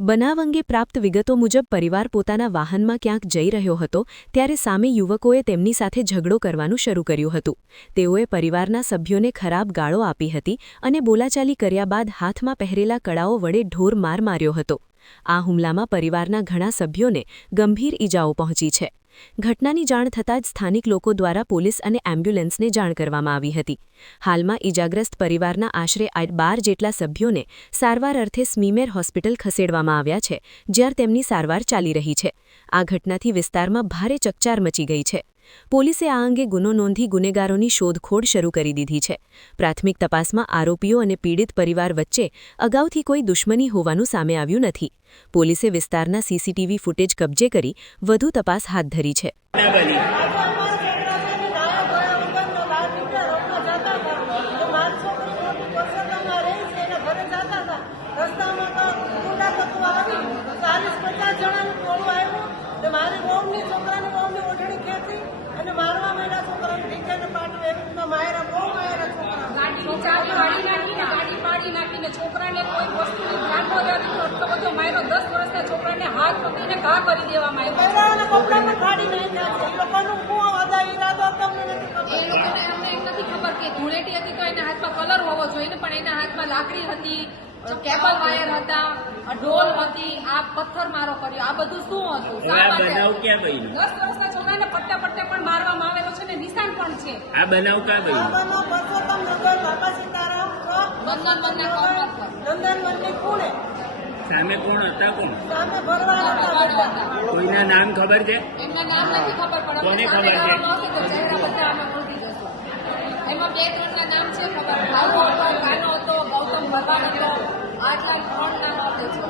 બનાવ અંગે પ્રાપ્ત વિગતો મુજબ પરિવાર પોતાના વાહનમાં ક્યાંક જઈ રહ્યો હતો ત્યારે સામે યુવકોએ તેમની સાથે ઝઘડો કરવાનું શરૂ કર્યું હતું। તેઓએ પરિવારના સભ્યોને ખરાબ ગાળો આપી હતી અને બોલાચાલી કર્યા બાદ હાથમાં પહેરેલા કડાઓ વડે ઢોર માર માર્યો હતો। આ હુમલામાં પરિવારના ઘણા સભ્યોને ગંભીર ઈજાઓ પહોંચી છે। ઘટનાની જાણ થતાં જ સ્થાનિક લોકો દ્વારા પોલીસ અને એમ્બ્યુલન્સને જાણ કરવામાં આવી હતી। હાલમાં ઈજાગ્રસ્ત પરિવારના આશરે 12 જેટલા સભ્યોને સારવાર અર્થે સ્મીમેર હોસ્પિટલ ખસેડવામાં આવ્યા છે, જ્યાં તેમની સારવાર ચાલી રહી છે। આ ઘટનાથી વિસ્તારમાં ભારે ચકચાર મચી ગઈ છે। પોલીસે આ અંગે ગુનો નોંધી ગુનેગારોની શોધખોળ શરૂ કરી દીધી છે। પ્રાથમિક તપાસમાં આરોપીઓ અને પીડિત પરિવાર વચ્ચે અગાઉથી કોઈ દુશ્મની હોવાનું સામે આવ્યું નથી। પોલીસે વિસ્તારના સીસીટીવી ફૂટેજ કબજે કરી વધુ તપાસ હાથ ધરી છે। છોકરાને કોઈ વસ્તુની ધ્યાન ન રાખી એટલો બધો માર્યો। 10 વર્ષના છોકરાને હાથ પકડીને ઘા કરી દેવામાં આવ્યો। એ લોકોને અમને એમ નથી ખબર કે ધૂળેટી હતી તો એના હાથમાં કલર હોવો જોઈએ, પણ એના હાથમાં લાકડી હતી, કેબલ વાયર હતા, ઢોલ હતી, આ પથ્થર મારો કર્યો। આ બધું શું હતું? 10 વર્ષના છોકરાને પટ્ટા પણ મારવામાં આવેલો છે ને નિશાન પણ છે। આ બનાવ ક્યાં ગયું? સામે કોણ હતા? કોઈના નામ ખબર છે? એમના નામ નથી ખબર, પણ કોને ખબર છે? ચહેરા બધા અમે ઓળખી જશું। એમાં 2-3 ના નામ છે ખબર, ભાવો હતો, કાનો હતો, ગૌતમ ભગવાન હતો, આટલા 3 નામ આપે છે।